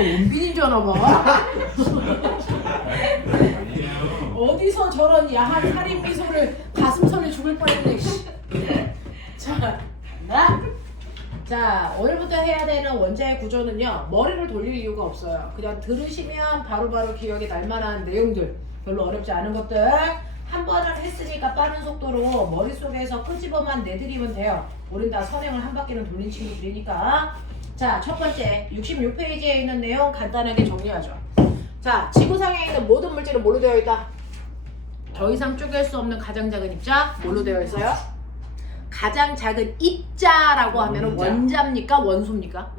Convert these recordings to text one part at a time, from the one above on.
원빈인 줄 아나 봐. 어디서 저런 야한 살인 미소를 가슴선에 죽을 뻔했네. 자, 간다. 자, 오늘부터 해야 되는 원자의 구조는요. 머리를 돌릴 이유가 없어요. 그냥 들으시면 바로바로 기억에 날 만한 내용들, 별로 어렵지 않은 것들 한 번을 했으니까 빠른 속도로 머릿속에서 끄집어만 내드리면 돼요. 우린 다 선행을 한 바퀴는 돌린 친구들이니까. 자, 첫 번째 66페이지에 있는 내용 간단하게 정리하죠. 자, 지구상에 있는 모든 물질은 뭘로 되어 있다? 더 이상 쪼갤 수 없는 가장 작은 입자 뭘로 되어 있어요? 가장 작은 입자라고 하면 원자입니까? 원소입니까?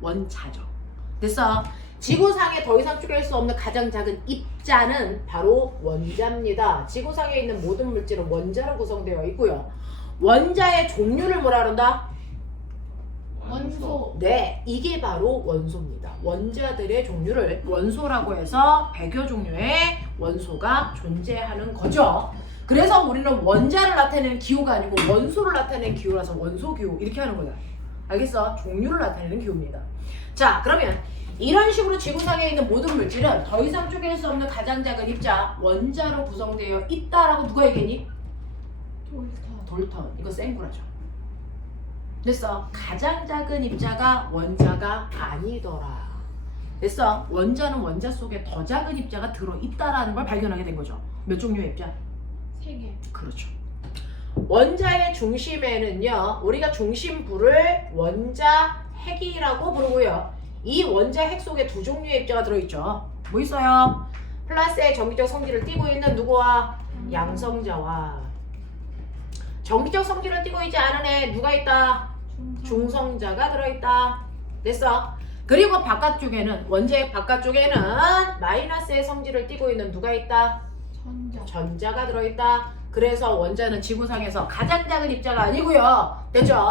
원자죠. 됐어. 지구상에 더 이상 쪼갤 수 없는 가장 작은 입자는 바로 원자입니다. 지구상에 있는 모든 물질은 원자로 구성되어 있고요. 원자의 종류를 뭐라 그런다? 원소. 네, 이게 바로 원소입니다. 원자들의 종류를 원소라고 해서 100여 종류의 원소가 존재하는 거죠. 그래서 우리는 원자를 나타내는 기호가 아니고 원소를 나타내는 기호라서 원소기호 이렇게 하는 거야. 알겠어? 종류를 나타내는 기호입니다. 자, 그러면 이런 식으로 지구상에 있는 모든 물질은 더 이상 쪼갤 수 없는 가장 작은 입자 원자로 구성되어 있다라고 누가 얘기했니? 돌턴. 이거 생구라죠. 됐어. 가장 작은 입자가 원자가 아니더라. 됐어. 원자는 원자 속에 더 작은 입자가 들어있다라는 걸 발견하게 된 거죠. 몇 종류의 입자? 3개. 그렇죠. 원자의 중심에는요. 우리가 중심부를 원자 핵이라고 부르고요. 이 원자 핵 속에 두 종류의 입자가 들어있죠. 뭐 있어요? 플러스의 전기적 성질을 띠고 있는 누구와? 양성자와 전기적 성질을 띠고 있지 않은 애 누가 있다? 중성자가 들어있다. 됐어. 그리고 바깥쪽에는 원자핵 바깥쪽에는 마이너스의 성질을 띠고 있는 누가 있다? 전자가 들어있다. 그래서 원자는 지구상에서 가장 작은 입자가 아니고요. 됐죠?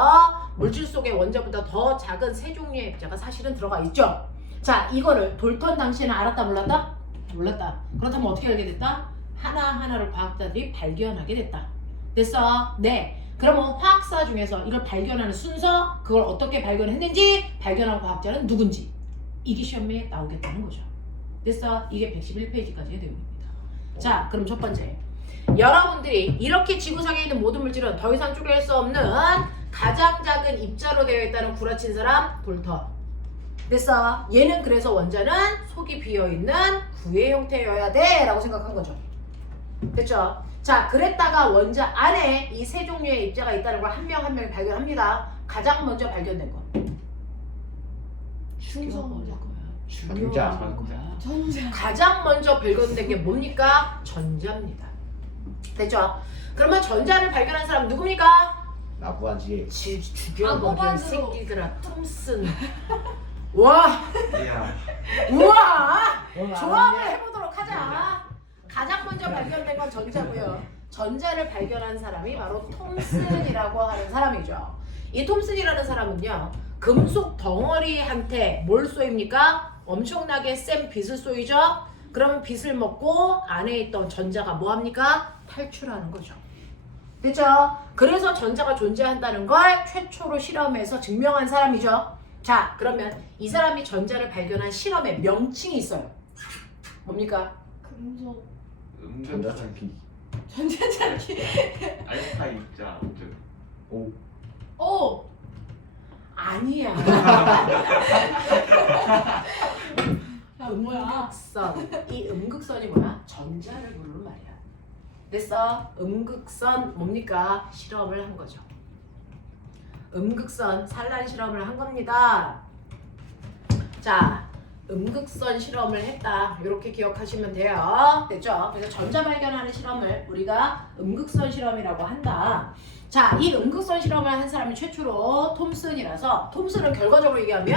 물질 속에 원자보다 더 작은 세 종류의 입자가 사실은 들어가 있죠. 자, 이거를 돌턴 당시에는 알았다 몰랐다? 몰랐다. 그렇다면 어떻게 알게 됐다? 하나하나를 과학자들이 발견하게 됐다. 됐어? 네. 그러면 화학사 중에서 이걸 발견하는 순서, 그걸 어떻게 발견했는지, 발견한 과학자는 누군지 이게 시험에 나오겠다는 거죠. 됐어? 이게 111페이지까지의 내용입니다. 자, 그럼 첫 번째, 여러분들이 이렇게 지구상에 있는 모든 물질은 더 이상 쪼갤 수 없는 가장 작은 입자로 되어 있다는 구라친 사람 돌턴. 됐어? 얘는 그래서 원자는 속이 비어있는 구의 형태여야 돼 라고 생각한 거죠. 됐죠? 자, 그랬다가 원자 안에 이 세 종류의 입자가 있다는 걸 한 명 한 명이 발견합니다. 가장 먼저 발견된 건 중성자. 전자. 가장 먼저 발견된 게 뭡니까? 전자입니다. 됐죠? 그러면 전자를 발견한 사람 누굽니까? 나부한지. 죽여버린 새끼들아. 톰슨. 와. 우와. 조합을 해보도록 하자. 가장 먼저 발견된 건 전자고요. 전자를 발견한 사람이 바로 톰슨이라고 하는 사람이죠. 이 톰슨이라는 사람은요. 금속 덩어리한테 뭘 쏘입니까? 엄청나게 센 빛을 쏘이죠. 그러면 빛을 먹고 안에 있던 전자가 뭐합니까? 탈출하는 거죠. 됐죠? 그래서 전자가 존재한다는 걸 최초로 실험해서 증명한 사람이죠. 자, 그러면 이 사람이 전자를 발견한 실험의 명칭이 있어요. 뭡니까? 금속. 전자찾기. 전자찾기. 알파 입자. 오. 아니야. 뭐야? 음극선. 이 음극선이 뭐야? 전자를 부르는 말이야. 됐어? 음극선 뭡니까? 실험을 한 거죠. 음극선 산란 실험을 한 겁니다. 자, 음극선 실험을 했다. 이렇게 기억하시면 돼요. 됐죠? 그래서 전자 발견하는 실험을 우리가 음극선 실험이라고 한다. 자, 이 음극선 실험을 한 사람이 최초로 톰슨이라서, 톰슨은 결과적으로 얘기하면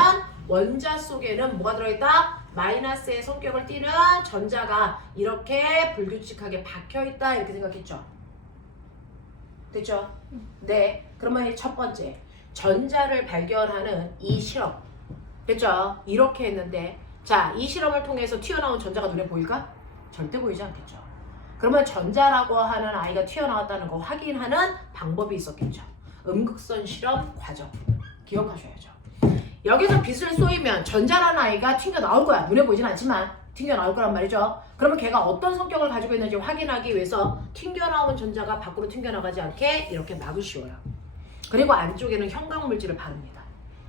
원자 속에는 뭐가 들어있다? 마이너스의 성격을 띠는 전자가 이렇게 불규칙하게 박혀있다 이렇게 생각했죠. 됐죠? 네. 그러면 첫 번째, 전자를 발견하는 이 실험. 됐죠? 이렇게 했는데, 자, 이 실험을 통해서 튀어나온 전자가 눈에 보일까? 절대 보이지 않겠죠. 그러면 전자라고 하는 아이가 튀어나왔다는 거 확인하는 방법이 있었겠죠. 음극선 실험 과정 기억하셔야죠. 여기서 빛을 쏘이면 전자라는 아이가 튕겨 나올 거야. 눈에 보이진 않지만 튕겨 나올 거란 말이죠. 그러면 걔가 어떤 성격을 가지고 있는지 확인하기 위해서 튕겨나온 전자가 밖으로 튕겨나가지 않게 이렇게 막으시오요. 그리고 안쪽에는 형광물질을 바릅니다.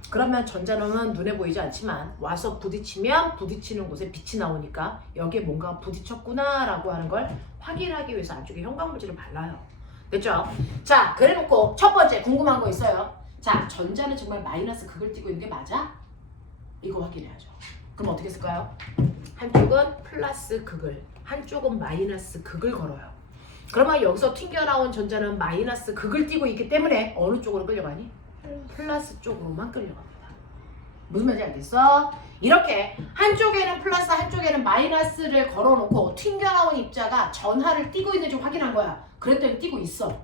그러면 전자는 눈에 보이지 않지만 와서 부딪히면 부딪히는 곳에 빛이 나오니까 여기에 뭔가 부딪혔구나 라고 하는 걸 확인하기 위해서 안쪽에 형광물질을 발라요. 됐죠? 자, 그래놓고 첫 번째 궁금한 거 있어요. 자, 전자는 정말 마이너스 극을 띠고 있는 게 맞아? 이거 확인해야죠. 그럼 어떻게 쓸까요? 한쪽은 플러스 극을, 한쪽은 마이너스 극을 걸어요. 그러면 여기서 튕겨나온 전자는 마이너스 극을 띠고 있기 때문에 어느 쪽으로 끌려가니? 플러스 쪽으로만 끌려갑니다. 무슨 말인지 알겠어? 이렇게 한쪽에는 플러스 한쪽에는 마이너스를 걸어놓고 튕겨나온 입자가 전하를 띠고 있는지 확인한 거야. 그랬더니 띠고 있어.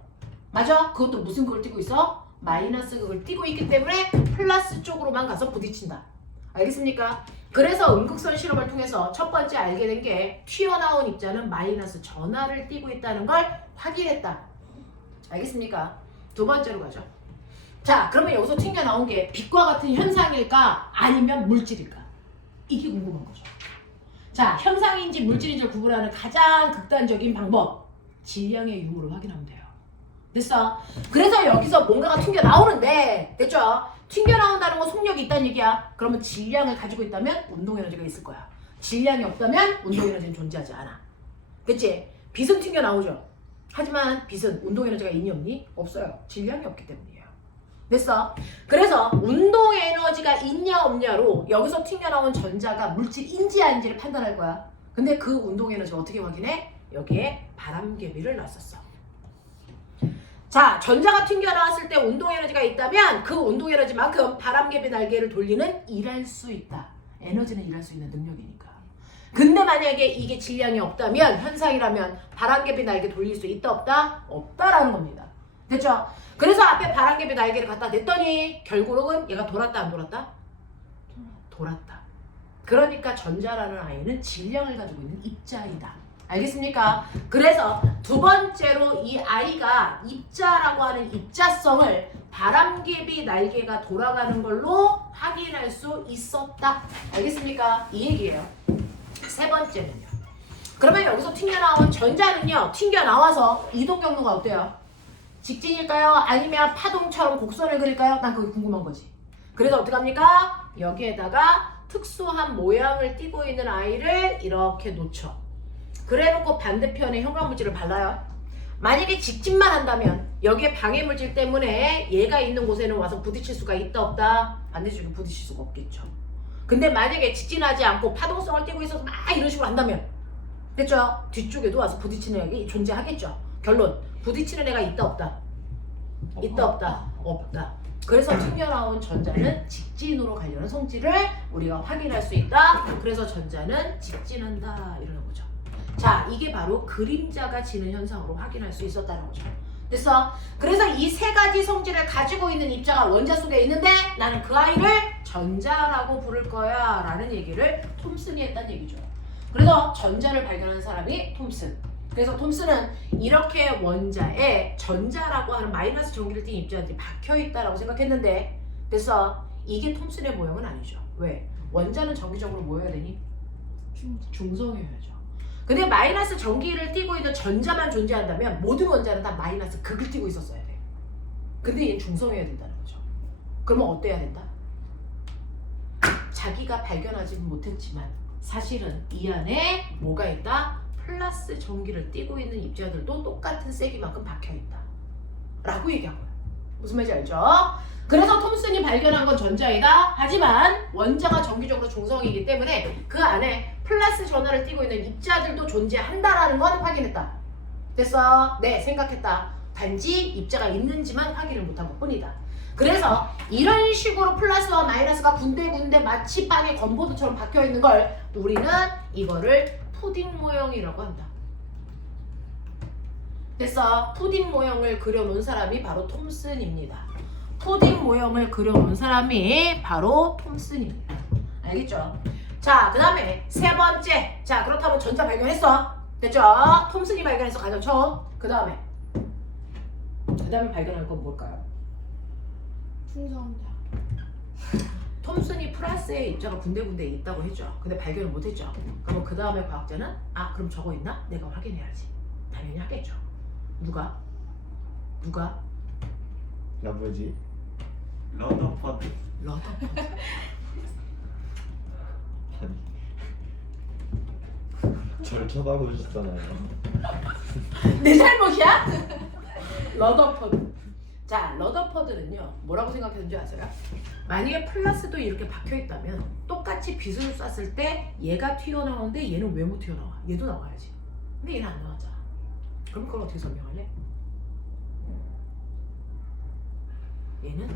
맞아? 그것도 무슨 극을 띠고 있어? 마이너스 극을 띠고 있기 때문에 플러스 쪽으로만 가서 부딪힌다. 알겠습니까? 그래서 음극선 실험을 통해서 첫 번째 알게 된 게 튀어나온 입자는 마이너스 전하를 띠고 있다는 걸 확인했다. 알겠습니까? 두 번째로 가죠. 자, 그러면 여기서 튕겨나온 게 빛과 같은 현상일까? 아니면 물질일까? 이게 궁금한 거죠. 자, 현상인지 물질인지 구분하는 가장 극단적인 방법. 질량의 유무를 확인하면 돼요. 됐어? 그래서 여기서 뭔가가 튕겨나오는데, 됐죠? 튕겨나온다는 건 속력이 있다는 얘기야. 그러면 질량을 가지고 있다면 운동에너지가 있을 거야. 질량이 없다면 운동에너지는 존재하지 않아. 그치? 빛은 튕겨나오죠. 하지만 빛은 운동에너지가 있니 없니? 없어요. 질량이 없기 때문이에요. 됐어? 그래서 운동에너지가 있냐 없냐로 여기서 튕겨나온 전자가 물질인지 아닌지를 판단할 거야. 근데 그 운동에너지 어떻게 확인해? 여기에 바람개비를 놨었어. 자, 전자가 튕겨나왔을 때 운동에너지가 있다면 그 운동에너지만큼 바람개비 날개를 돌리는 일할 수 있다. 에너지는 일할 수 있는 능력이니까. 근데 만약에 이게 질량이 없다면, 현상이라면 바람개비 날개 돌릴 수 있다 없다? 없다라는 겁니다. 됐죠? 그래서 앞에 바람개비 날개를 갖다 댔더니 결국은 얘가 돌았다 안 돌았다? 돌았다. 그러니까 전자라는 아이는 질량을 가지고 있는 입자이다. 알겠습니까? 그래서 두 번째로 이 아이가 입자라고 하는 입자성을 바람개비 날개가 돌아가는 걸로 확인할 수 있었다. 알겠습니까? 이 얘기예요. 세 번째는요. 그러면 여기서 튕겨나온 전자는요. 튕겨나와서 이동 경로가 어때요? 직진일까요? 아니면 파동처럼 곡선을 그릴까요? 난 그게 궁금한 거지. 그래서 어떻게 합니까? 여기에다가 특수한 모양을 띠고 있는 아이를 이렇게 놓쳐. 그래놓고 반대편에 형광물질을 발라요. 만약에 직진만 한다면 여기에 방해물질 때문에 얘가 있는 곳에는 와서 부딪힐 수가 있다 없다? 반대쪽에 부딪힐 수가 없겠죠. 근데 만약에 직진하지 않고 파동성을 띠고 있어서 막 이런 식으로 한다면, 됐죠? 뒤쪽에도 와서 부딪히는 애가 존재하겠죠. 결론, 부딪히는 애가 있다 없다? 있다 없다? 없다. 그래서 튕겨나온 전자는 직진으로 가려는 성질을 우리가 확인할 수 있다. 그래서 전자는 직진한다 이러는 거죠. 자, 이게 바로 그림자가 지는 현상으로 확인할 수 있었다는 거죠. 됐어? 그래서 이 세 가지 성질을 가지고 있는 입자가 원자 속에 있는데 나는 그 아이를 전자라고 부를 거야 라는 얘기를 톰슨이 했다는 얘기죠. 그래서 전자를 발견한 사람이 톰슨. 그래서 톰슨은 이렇게 원자에 전자라고 하는 마이너스 전기를 띤 입자들이 박혀있다라고 생각했는데, 됐어? 이게 톰슨의 모형은 아니죠. 왜? 원자는 정기적으로 뭐여야 되니? 중성이어야죠. 근데 마이너스 전기를 띠고 있는 전자만 존재한다면 모든 원자는 다 마이너스 극을 띠고 있었어야 돼. 근데 얘는 중성이어야 된다는 거죠. 그러면 어때야 된다? 자기가 발견하지 못했지만 사실은 이 안에 뭐가 있다? 플러스 전기를 띠고 있는 입자들도 똑같은 세기만큼 박혀있다 라고 얘기한 거예요. 무슨 말인지 알죠? 그래서 톰슨이 발견한 건 전자이다. 하지만 원자가 정기적으로 중성이기 때문에 그 안에 플러스 전하를 띠고 있는 입자들도 존재한다라는 건 확인했다. 됐어? 네, 생각했다. 단지 입자가 있는지만 확인을 못한 것 뿐이다. 그래서 이런 식으로 플러스와 마이너스가 군데군데 마치 빵에 건포도처럼 박혀있는 걸 우리는 이거를 푸딩 모형이라고 한다. 됐어? 푸딩 모형을 그려놓은 사람이 바로 톰슨입니다. 푸딩 모형을 그려놓은 사람이 바로 톰슨입니다. 알겠죠? 자, 그 다음에 세 번째. 자, 그렇다면 전자 발견했어. 됐죠? 톰슨이 발견해서 가장 처음. 그 다음에 발견할 건 뭘까요? 중성자. 톰슨이 플러스의 입자가 군데군데 있다고 했죠. 근데 발견을 못했죠. 그러면 그 다음에 과학자는 그럼 저거 있나? 내가 확인해야지. 당연히 하겠죠. 누가? 나 뭐지? 러더퍼드. 러더퍼드. 아니 저를 쳐다보셨잖아요. 내 잘못이야? 러더퍼드. 자, 러더퍼드는요 뭐라고 생각했는지 아세요? 만약에 플러스도 이렇게 박혀있다면 똑같이 빛을 쐈을 때 얘가 튀어나오는데 얘는 왜 못 튀어나와? 얘도 나와야지. 근데 얘는 안 나왔잖아. 그럼 그걸 어떻게 설명할래? 얘는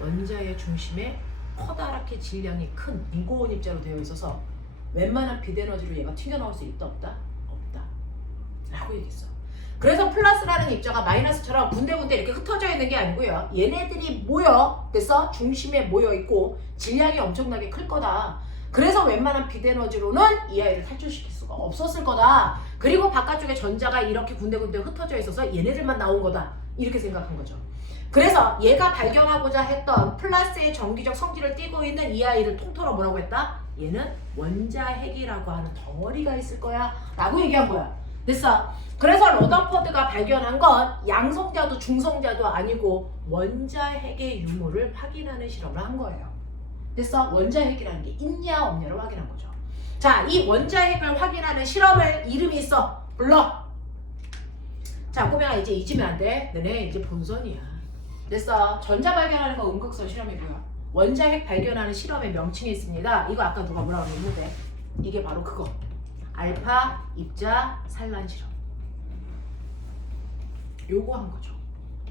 원자의 중심에 커다랗게 질량이 큰 무거운 입자로 되어 있어서 웬만한 빛 에너지로 얘가 튀어나올 수 있다 없다? 없다 라고 얘기했어. 그래서 플러스라는 입자가 마이너스처럼 군데군데 이렇게 흩어져 있는 게 아니고요. 얘네들이 모여 됐어? 중심에 모여 있고 질량이 엄청나게 클 거다. 그래서 웬만한 빛 에너지로는 이 아이를 탈출시킬 수가 없었을 거다. 그리고 바깥쪽에 전자가 이렇게 군데군데 흩어져 있어서 얘네들만 나온 거다. 이렇게 생각한 거죠. 그래서 얘가 발견하고자 했던 플러스의 정기적 성질을 띠고 있는 이 아이를 통틀어 뭐라고 했다? 얘는 원자핵이라고 하는 덩어리가 있을 거야 라고 얘기한 거야. 됐어? 그래서 러더퍼드가 발견한 건 양성자도 중성자도 아니고 원자핵의 유무를 확인하는 실험을 한 거예요. 됐어? 원자핵이라는 게 있냐 없냐를 확인한 거죠. 자, 이 원자핵을 확인하는 실험을 이름이 있어. 불러. 자, 꼬맹아 이제 잊으면 안 돼. 너네 이제 본선이야. 됐어. 전자 발견하는 거 음극선 실험이고요. 원자핵 발견하는 실험의 명칭이 있습니다. 이거 아까 누가 뭐라고 했는데 이게 바로 그거. 알파 입자 산란 실험. 요거 한 거죠.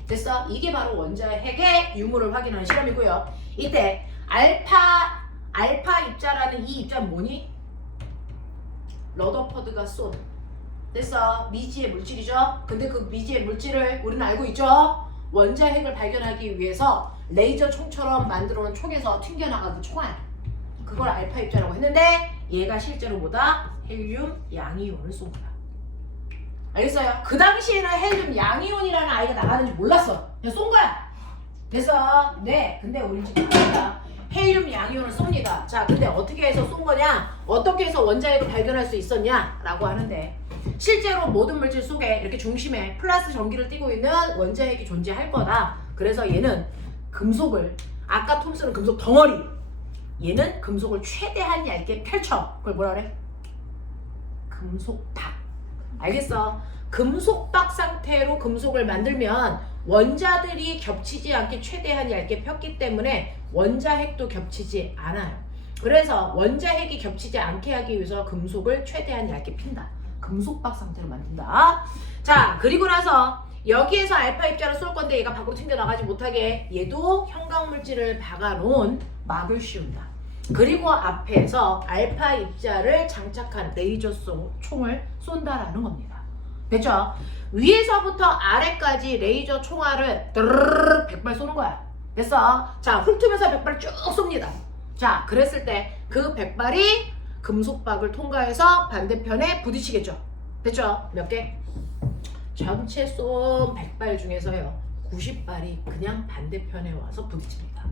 됐어? 이게 바로 원자핵의 유무를 확인하는 실험이고요. 이때 알파 입자라는 이 입자는 뭐니? 러더퍼드가 쏜. 됐어? 미지의 물질이죠? 근데 그 미지의 물질을 우리는 알고 있죠? 원자핵을 발견하기 위해서 레이저 총처럼 만들어 놓은 총에서 튕겨나가는 총알. 그걸 알파 입자라고 했는데 얘가 실제로 뭐다? 헬륨 양이온을 쏜 거야. 알겠어요? 그 당시에는 헬륨 양이온이라는 아이가 나가는지 몰랐어. 그냥 쏜 거야. 그래서 네, 근데 우리 지금 합니다. 헬륨 양이온을 쏩니다. 자, 근데 어떻게 해서 쏜 거냐? 어떻게 해서 원자핵을 발견할 수 있었냐? 라고 하는데 실제로 모든 물질 속에 이렇게 중심에 플러스 전기를 띠고 있는 원자핵이 존재할 거다. 그래서 얘는 금속을, 아까 톰슨은 금속 덩어리, 얘는 금속을 최대한 얇게 펼쳐. 그걸 뭐라 그래? 금속박. 알겠어? 금속박 상태로 금속을 만들면 원자들이 겹치지 않게 최대한 얇게 폈기 때문에 원자핵도 겹치지 않아요. 그래서 원자핵이 겹치지 않게 하기 위해서 금속을 최대한 얇게 핀다. 금속박 상태로 만든다. 자, 그리고 나서 여기에서 알파 입자를 쏠 건데 얘가 밖으로 튕겨나가지 못하게 얘도 형광물질을 박아놓은 막을 씌운다. 그리고 앞에서 알파 입자를 장착한 레이저 총을 쏜다라는 겁니다. 됐죠? 위에서부터 아래까지 레이저 총알을 드르르르 100발 쏘는 거야. 됐어? 자, 훑으면서 100발을 쭉 쏩니다. 자, 그랬을 때 그 100발이 금속박을 통과해서 반대편에 부딪히겠죠. 됐죠? 몇 개? 전체 쏜 100발 중에서요 90발이 그냥 반대편에 와서 부딪힙니다.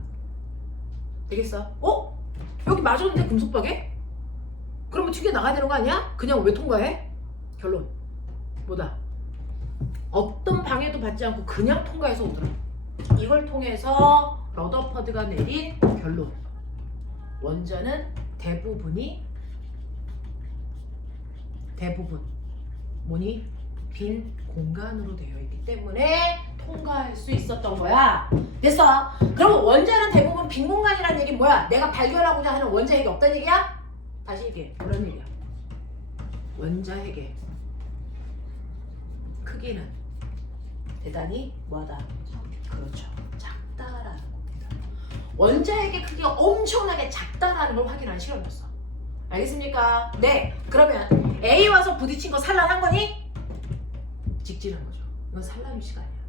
되겠어? 여기 맞았는데 금속박에? 그러면 튀겨나가야 되는 거 아니야? 그냥 왜 통과해? 결론 뭐다? 어떤 방해도 받지 않고 그냥 통과해서 오더라. 이걸 통해서 러더퍼드가 내린 결론, 원자는 대부분 뭐니? 빈 공간으로 되어 있기 때문에 통과할 수 있었던 거야. 됐어? 그럼 원자는 대부분 빈 공간이라는 얘기는 뭐야? 내가 발견하고자 하는 원자핵이 없다는 얘기야? 다시 얘기해. 그런 얘기야. 원자핵의 크기는 대단히 뭐하다? 그렇죠. 작다라는 겁니다. 원자핵의 크기가 엄청나게 작다라는 걸 확인한 실험이었어. 알겠습니까? 네. 그러면 A 와서 부딪힌 거 산란한 거니? 직진한 거죠. 이건 산란 위치가 아니야.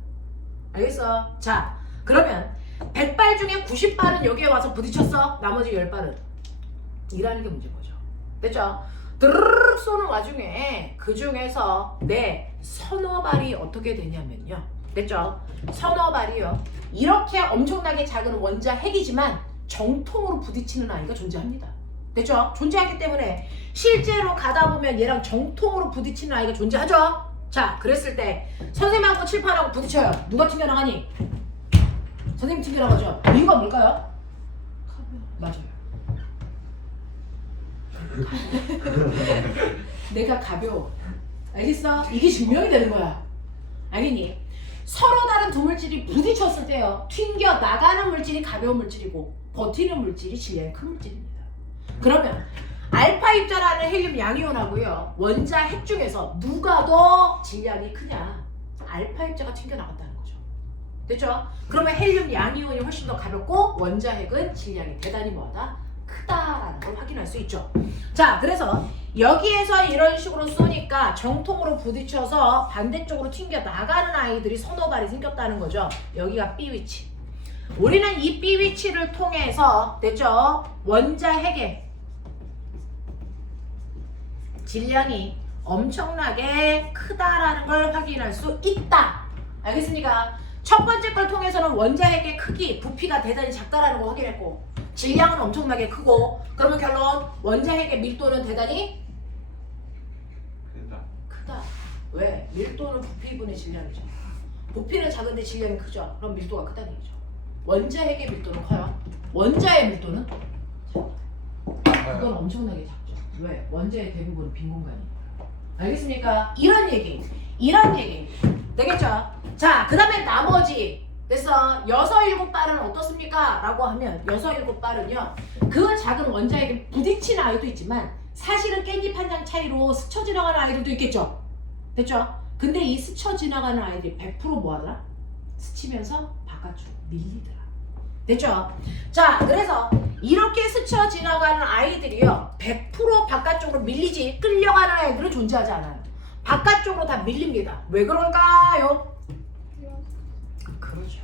알겠어? 자, 그러면 100발 중에 90발은 여기에 와서 부딪혔어. 나머지 10발은 이라는 게 문제인 거죠. 됐죠? 드르륵 쏘는 와중에 그 중에서 서너 발이 어떻게 되냐면요. 됐죠? 서너 발이요. 이렇게 엄청나게 작은 원자 핵이지만 정통으로 부딪히는 아이가 존재합니다. 됐죠? 존재하기 때문에 실제로 가다 보면 얘랑 정통으로 부딪히는 아이가 존재하죠? 자, 그랬을 때 선생님하고 칠판하고 부딪혀요. 누가 튕겨나가니? 선생님 튕겨나가죠? 이유가 뭘까요? 가벼워. 맞아요. 내가 가벼워. 알겠어? 이게 증명이 되는 거야. 알겠니? 서로 다른 두 물질이 부딪혔을 때요. 튕겨 나가는 물질이 가벼운 물질이고 버티는 물질이 질량이 큰 물질입니다. 그러면 알파 입자라는 헬륨 양이온하고요. 원자 핵 중에서 누가 더 질량이 크냐? 알파 입자가 튕겨 나갔다는 거죠. 됐죠? 그러면 헬륨 양이온이 훨씬 더 가볍고 원자 핵은 질량이 대단히 뭐하다? 크다라는 걸 확인할 수 있죠. 자, 그래서 여기에서 이런 식으로 쏘니까 정통으로 부딪혀서 반대쪽으로 튕겨 나가는 아이들이 서너 발이 생겼다는 거죠. 여기가 B 위치. 우리는 이 B 위치를 통해서 됐죠? 원자 핵의 질량이 엄청나게 크다라는 걸 확인할 수 있다. 알겠습니까? 첫 번째 걸 통해서는 원자 핵의 크기, 부피가 대단히 작다라는 걸 확인했고 질량은 엄청나게 크고 그러면 결론 원자 핵의 밀도는 대단히 크다. 왜? 밀도는 부피분의 질량이죠. 부피는 작은데 질량이 크죠. 그럼 밀도가 크다는 얘기죠. 원자 핵의 밀도는 커요. 원자의 밀도는 작다. 그건 엄청나게 작죠. 왜? 원자의 대부분은 빈 공간이니까. 알겠습니까? 이런 얘기 되겠죠? 자, 그 다음에 나머지 됐어. 6, 7발은 어떻습니까? 라고 하면 6, 7발은요 그 작은 원자에게 부딪히는 아이도 있지만 사실은 깻잎 한 장 차이로 스쳐 지나가는 아이들도 있겠죠? 됐죠? 근데 이 스쳐 지나가는 아이들이 100% 뭐하더라? 스치면서 바깥으로 밀리더라. 됐죠? 자, 그래서 이렇게 스쳐 지나가는 아이들이요 100% 바깥쪽으로 밀리지 끌려가는 아이들은 존재하지 않아요. 바깥쪽으로 다 밀립니다. 왜 그럴까요? 그러죠.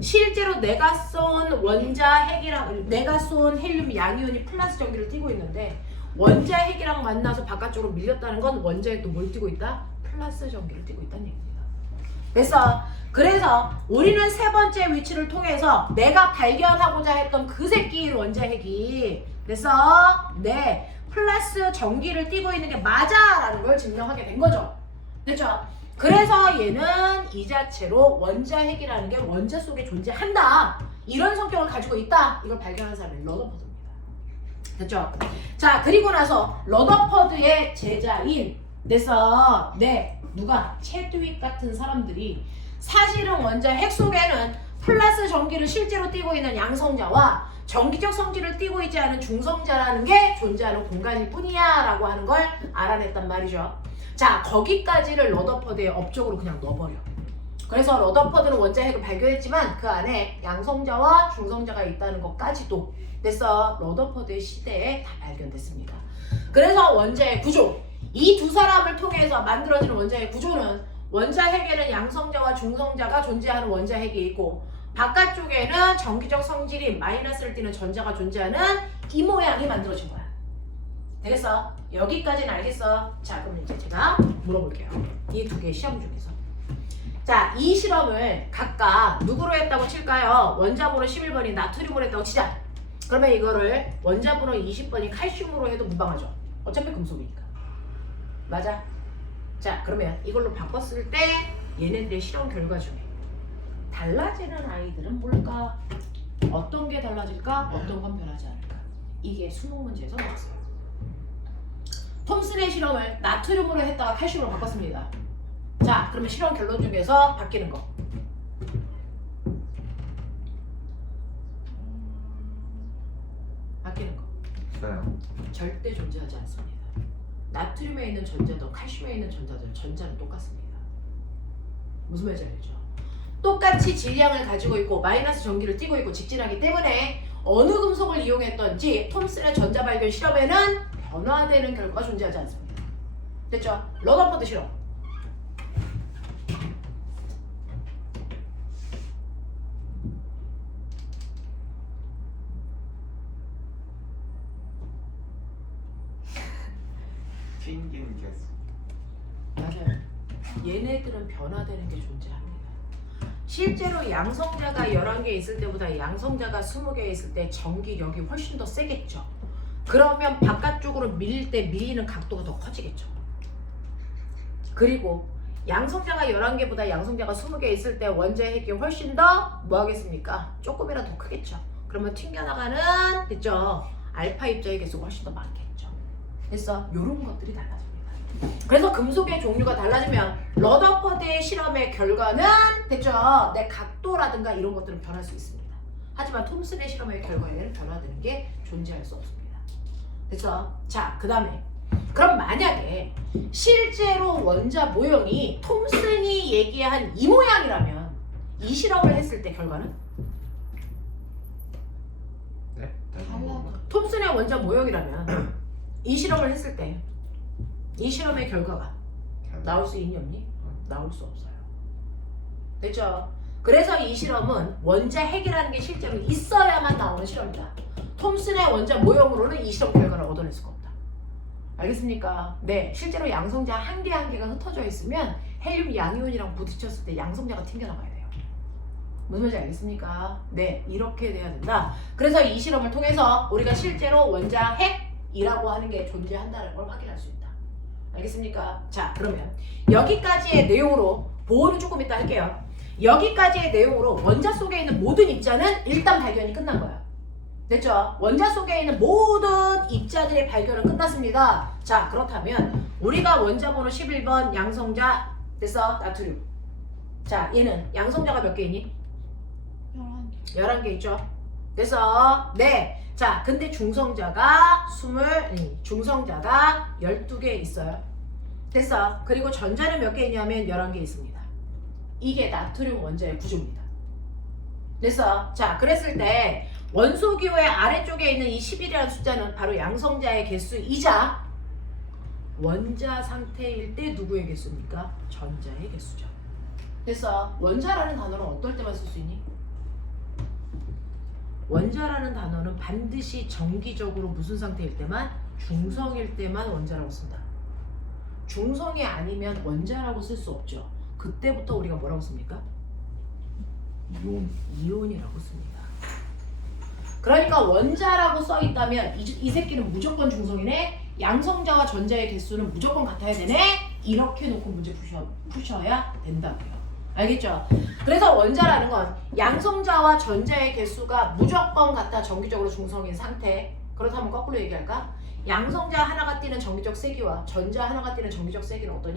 실제로 내가 쏜 원자 핵이랑 내가 쏜 헬륨 양이온이 플러스 전기를 띠고 있는데 원자 핵이랑 만나서 바깥쪽으로 밀렸다는 건 원자 핵도 뭘 띠고 있다? 플러스 전기를 띠고 있다는 얘기입니다. 그래서 우리는 세 번째 위치를 통해서 내가 발견하고자 했던 그 새끼 원자 핵이 네 플러스 전기를 띠고 있는 게 맞아라는 걸 증명하게 된 거죠. 됐죠? 그래서 얘는 이 자체로 원자 핵이라는 게 원자 속에 존재한다. 이런 성격을 가지고 있다. 이걸 발견한 사람이 러더퍼드입니다. 됐죠? 자, 그리고 나서 러더퍼드의 제자인 누가 체드윅 같은 사람들이 사실은 원자 핵 속에는 플러스 전기를 실제로 띠고 있는 양성자와 전기적 성질을 띠고 있지 않은 중성자라는 게 존재하는 공간일 뿐이야 라고 하는 걸 알아냈단 말이죠. 자, 거기까지를 러더퍼드의 업적으로 그냥 넣어버려. 그래서 러더퍼드는 원자 핵을 발견했지만 그 안에 양성자와 중성자가 있다는 것까지도 러더퍼드의 시대에 다 발견됐습니다. 그래서 원자의 구조, 이 두 사람을 통해서 만들어지는 원자의 구조는 원자 핵에는 양성자와 중성자가 존재하는 원자 핵이 있고 바깥쪽에는 전기적 성질인 마이너스를 띠는 전자가 존재하는 이 모양이 만들어진 거야. 되겠어? 여기까지는 알겠어? 자, 그럼 이제 제가 물어볼게요. 이 두 개의 시험 중에서. 자, 이 실험을 각각 누구로 했다고 칠까요? 원자번호 11번이 나트륨으로 했다고 치자. 그러면 이거를 원자번호 20번이 칼슘으로 해도 무방하죠. 어차피 금속이니까. 맞아? 자, 그러면 이걸로 바꿨을 때 얘네들의 실험 결과 중에 달라지는 아이들은 뭘까? 어떤 게 달라질까? 어떤 건 변하지 않을까? 이게 수능 문제에서 나왔어요. 톰슨의 실험을 나트륨으로 했다가 칼슘으로 바꿨습니다. 자, 그러면 실험 결론 중에서 바뀌는 거. 바뀌는 거. 있어요. 절대 존재하지 않습니다. 나트륨에 있는 전자도 칼슘에 있는 전자는 똑같습니다. 무슨 말인지 알죠? 똑같이 질량을 가지고 있고 마이너스 전기를 띠고 있고 직진하기 때문에 어느 금속을 이용했던지 톰슨의 전자 발견 실험에는 변화되는 결과가 존재하지 않습니다. 됐죠? 러더퍼드 실험. 튕긴 개수. 맞아요. 얘네들은 변화되는 게 존재합니다. 실제로 양성자가 11개 있을 때보다 양성자가 20개 있을 때 전기력이 훨씬 더 세겠죠. 그러면 바깥쪽으로 밀릴 때 밀리는 각도가 더 커지겠죠. 그리고 양성자가 11개보다 양성자가 20개 있을 때 원자의 핵이 훨씬 더 뭐 하겠습니까? 조금이라도 더 크겠죠. 그러면 튕겨나가는 됐죠. 알파 입자의 개수가 훨씬 더 많겠죠. 그래서 이런 것들이 달라집니다. 그래서 금속의 종류가 달라지면 러더퍼드의 실험의 결과는 됐죠. 내 각도라든가 이런 것들은 변할 수 있습니다. 하지만 톰슨의 실험의 결과에는 변화되는 게 존재할 수 없습니다. 됐죠? 자, 그 다음에 그럼 만약에 실제로 원자 모형이 톰슨이 얘기한 이 모양이라면 이 실험을 했을 때 결과는? 네? 다시 한 달라져. 번만. 톰슨의 원자 모형이라면 이 실험을 했을 때 이 실험의 결과가 나올 수 있니 없니? 나올 수 없어요. 됐죠? 그래서 이 실험은 원자 핵이라는 게 실제로 있어야만 나오는 실험이다. 톰슨의 원자 모형으로는 이 실험 결과를 얻어낼 수가 없다. 알겠습니까? 네, 실제로 양성자 한 개 한 개가 흩어져 있으면 헬륨 양이온이랑 부딪혔을 때 양성자가 튕겨나가야 돼요. 무슨 말인지 알겠습니까? 네, 이렇게 돼야 된다. 그래서 이 실험을 통해서 우리가 실제로 원자 핵이라고 하는 게 존재한다는 걸 확인할 수 있다. 알겠습니까? 자, 그러면 여기까지의 내용으로 보호는 조금 이따 할게요. 여기까지의 내용으로 원자 속에 있는 모든 입자는 일단 발견이 끝난 거예요. 됐죠? 원자 속에 있는 모든 입자들의 발견은 끝났습니다. 자, 그렇다면 우리가 원자 번호 11번 양성자 됐어? 나트륨. 자, 얘는 양성자가 몇 개 있니? 11개 있죠? 그래서 네. 자, 근데 중성자가 12개 있어요. 됐어. 그리고 전자는 몇 개 있냐면 11개 있습니다. 이게 나트륨 원자의 구조입니다. 됐어. 자, 그랬을 때 원소 기호의 아래쪽에 있는 이 11이라는 숫자는 바로 양성자의 개수이자 원자 상태일 때 누구의 개수입니까? 전자의 개수죠. 됐어. 원자라는 단어는 어떨 때만 쓸 수 있니? 원자라는 단어는 반드시 정기적으로 무슨 상태일 때만? 중성일 때만 원자라고 쓴다. 중성이 아니면 원자라고 쓸 수 없죠. 그때부터 우리가 뭐라고 씁니까? 이온. 이온이라고 씁니다. 그러니까 원자라고 써 있다면 이 새끼는 무조건 중성이네. 양성자와 전자의 개수는 무조건 같아야 되네. 이렇게 놓고 문제 푸셔야 된다고요. 알겠죠? 그래서 원자라는 건 양성자와 전자의 개수가 무조건 같다. 정기적으로 중성인 상태. 그렇다면 거꾸로 얘기할까? 양성자 하나가 띠는 정기적 세기와 전자 하나가 띠는 정기적 세기는 어떠니?